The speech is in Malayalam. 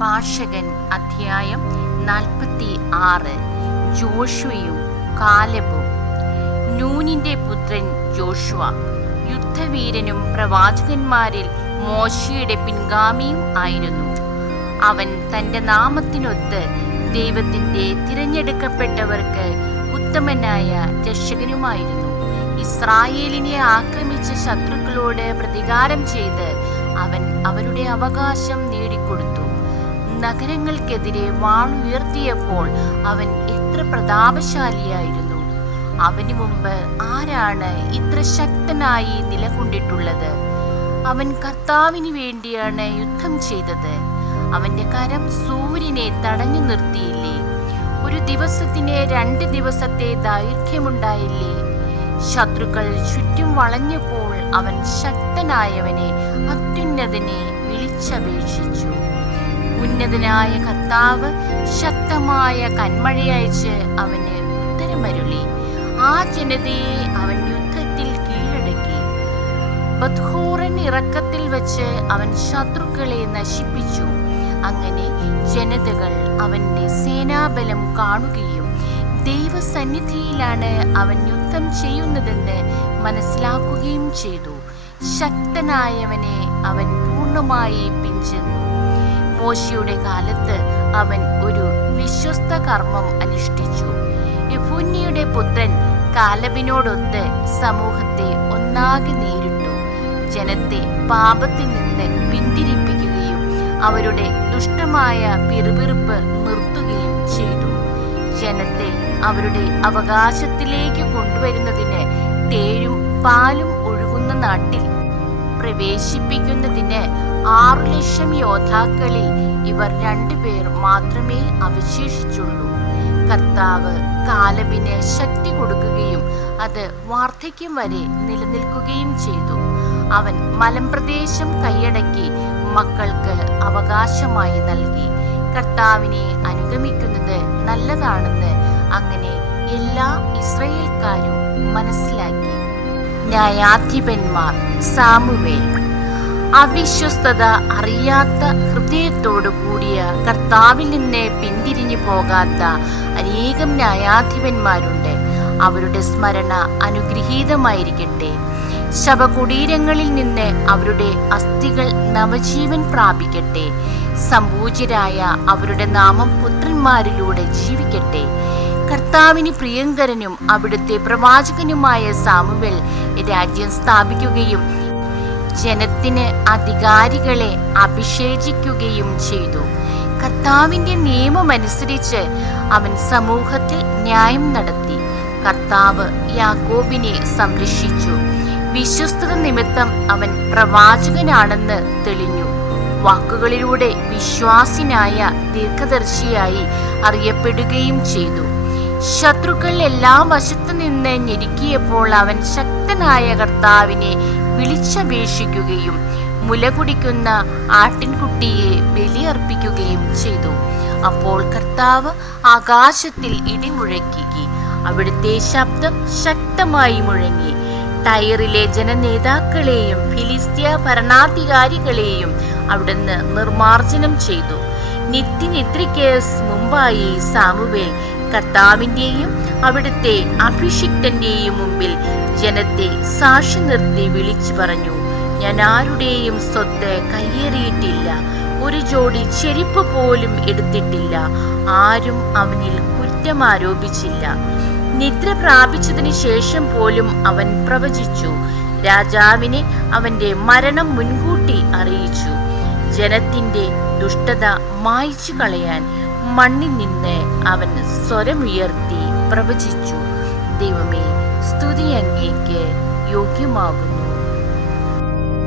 ഭാഷകൻ അധ്യായം 46. ജോഷുവയും കാലെബും. നൂനിന്റെ പുത്രൻ ജോഷുവ യുദ്ധവീരനും പ്രവാചകന്മാരിൽ മോശയുടെ പിൻഗാമിയും ആയിരുന്നു. അവൻ തന്റെ നാമത്തിനൊത്ത് ദൈവത്തിന്റെ തിരഞ്ഞെടുക്കപ്പെട്ടവർക്ക് ഉത്തമനായ രക്ഷകനുമായിരുന്നു. ഇസ്രായേലിനെ ആക്രമിച്ച ശത്രുക്കളോട് പ്രതികാരം ചെയ്ത് അവൻ അവരുടെ അവകാശം നേടിക്കൊടുത്തു. നഗരങ്ങൾക്കെതിരെ വാളുയർത്തിയപ്പോൾ അവൻ എത്ര പ്രതാപശാലിയായിരുന്നു! അവന് മുമ്പ് ആരാണ് ഇത്ര ശക്തനായി നിലകൊണ്ടിട്ടുള്ളത്? അവൻ കർത്താവിന് വേണ്ടിയാണ് യുദ്ധം ചെയ്തത്. അവന്റെ കരം സൂര്യനെ തടഞ്ഞു നിർത്തിയില്ലേ? ഒരു ദിവസത്തിന് 2 ദിവസത്തെ ദൈർഘ്യമുണ്ടായില്ലേ? ശത്രുക്കൾ ചുറ്റും വളഞ്ഞപ്പോൾ അവൻ ശക്തനായവനെ, അത്യുന്നതനെ വിളിച്ചപേക്ഷിച്ചു. ഉന്നതനായ കർത്താവ് ശക്തമായ കന്മഴയയച്ച് അവന് ഉത്തരമരുളി. ആ ജനതയെ അവൻ യുദ്ധത്തിൽ കീഴടക്കി. ബത്ഹോറൻ ഇറക്കത്തിൽ വെച്ച് അവൻ ശത്രുക്കളെ നശിപ്പിച്ചു. അങ്ങനെ ജനതകൾ അവന്റെ സേനാബലം കാണുകയും ദൈവസന്നിധിയിലാണ് അവൻ യുദ്ധം ചെയ്യുന്നതെന്ന് മനസ്സിലാക്കുകയും ചെയ്തു. ശക്തനായവനെ അവൻ പൂർണ്ണമായി പിൻചെന്നു. മോശയുടെ കാലത്ത് അവൻ ഒരു വിശ്വസ്ത കർമ്മം അനുഷ്ഠിച്ചു. യെഫുന്നെയുടെ പുത്രൻ കാലെബിനോടൊത്ത് സമൂഹത്തെ ഒന്നാകെ നേരിട്ടു. ജനത്തെ പാപത്തിൽ നിന്ന് പിന്തിരിപ്പിക്കുകയും അവരുടെ ദുഷ്ടമായ പിറുപിറുപ്പ് നിർത്തുകയും ചെയ്തു. ജനത്തെ അവരുടെ അവകാശത്തിലേക്ക് കൊണ്ടുവരുന്നതിന് തേനും പാലും ഒഴുകുന്ന നാട്ടിൽ പ്രവേശിപ്പിക്കുന്നതിന് 6 ലക്ഷം യോദ്ധാക്കളിൽ ഇവർ 2 പേർ മാത്രമേ അവശേഷിച്ചുള്ളൂ. കർത്താവ് കാലെബിന് ശക്തി കൊടുക്കുകയും അത് വാർദ്ധക്യം വരെ നിലനിൽക്കുകയും ചെയ്തു. അവൻ മലമ്പ്രദേശം കൈയടക്കി മക്കൾക്ക് അവകാശമായി നൽകി. കർത്താവിനെ അനുഗമിക്കുന്നത് നല്ലതാണെന്ന് അങ്ങനെ എല്ലാ ഇസ്രായേൽക്കാരും മനസ്സിലാക്കി. ന്യായാധിപന്മാർ. സാമുവേൽ. അവിശ്വസ്തത അറിയാത്ത ഹൃദയത്തോടു കൂടിയ കർത്താവിൽ നിന്ന് പിന്തിരിഞ്ഞു പോകാത്ത അനേകം ന്യായാധിപന്മാരുണ്ട്. അവരുടെ സ്മരണ അനുഗ്രഹീതമായിരിക്കട്ടെ. ശവകുടീരങ്ങളിൽ നിന്ന് അവരുടെ അസ്ഥികൾ നവജീവൻ പ്രാപിക്കട്ടെ. സംപൂജ്യരായ അവരുടെ നാമം പുത്രന്മാരിലൂടെ ജീവിക്കട്ടെ. കർത്താവിന് പ്രിയങ്കരനും അവിടുത്തെ പ്രവാചകനുമായ സാമുവേൽ രാജ്യം സ്ഥാപിക്കുകയും ജനത്തിന് അധികാരികളെ അഭിഷേചിക്കുകയും ചെയ്തു. കർത്താവിന്റെ നിയമമനുസരിച്ച് അവൻ സമൂഹത്തിൽ ന്യായം നടത്തി. കർത്താവ് യാക്കോബിനെ സംരക്ഷിച്ചു. വിശ്വസ്തത നിമിത്തം അവൻ പ്രവാചകനാണെന്ന് തെളിഞ്ഞു. വാക്കുകളിലൂടെ വിശ്വാസിനായ ദീർഘദർശിയായി അറിയപ്പെടുകയും ചെയ്തു. ശത്രുക്കൾ എല്ലാ വശത്തു നിന്ന് ഞെരുക്കിയപ്പോൾ അവൻ ശക്തനായ കർത്താവിനെ വിളിച്ചപേക്ഷിക്കുകയും മുലകുടിക്കുന്ന ആട്ടിൻകുട്ടിയെ ബലിയർപ്പിക്കുകയും ചെയ്തു. അപ്പോൾ കർത്താവ് ആകാശത്തിൽ ഇടിമുഴക്കി. അവിടുത്തെ ശബ്ദം ശക്തമായി മുഴങ്ങി. ടയറിലെ ജനനേതാക്കളെയും ഫിലിസ്ത്യ ഭരണാധികാരികളെയും അവിടുന്ന് നിർമാർജനം ചെയ്തു. നിത്യനിദ്രയ്ക്ക് മുമ്പായി സാമുവേൽ കർത്താവിന്റെയും അവിടുത്തെ അഭിഷിക്തന്റെയും മുമ്പിൽ ജനത്തെ സാക്ഷി നിർത്തി വിളിച്ചു പറഞ്ഞു: ഞാൻ ആരുടെയും സ്വത്ത് കയ്യേറിയിട്ടില്ല, ഒരു ജോഡി ചെരുപ്പ് പോലും എടുത്തിട്ടില്ല, ആരും അവനിൽ കുറ്റം ആരോപിച്ചില്ല. നിദ്ര പ്രാപിച്ചതിന് ശേഷം പോലും അവൻ പ്രവചിച്ചു. രാജാവിനെ അവന്റെ മരണം മുൻകൂട്ടി അറിയിച്ചു. ജനത്തിന്റെ ദുഷ്ടത മായ്ച്ചു കളയാൻ മണ്ണിൽ നിന്ന് അവൻ സ്വരമുയർത്തി പ്രവചിച്ചു. ദൈവമേ, സ്തുതി അങ്ങേക്ക് യോഗ്യമാകുന്നു.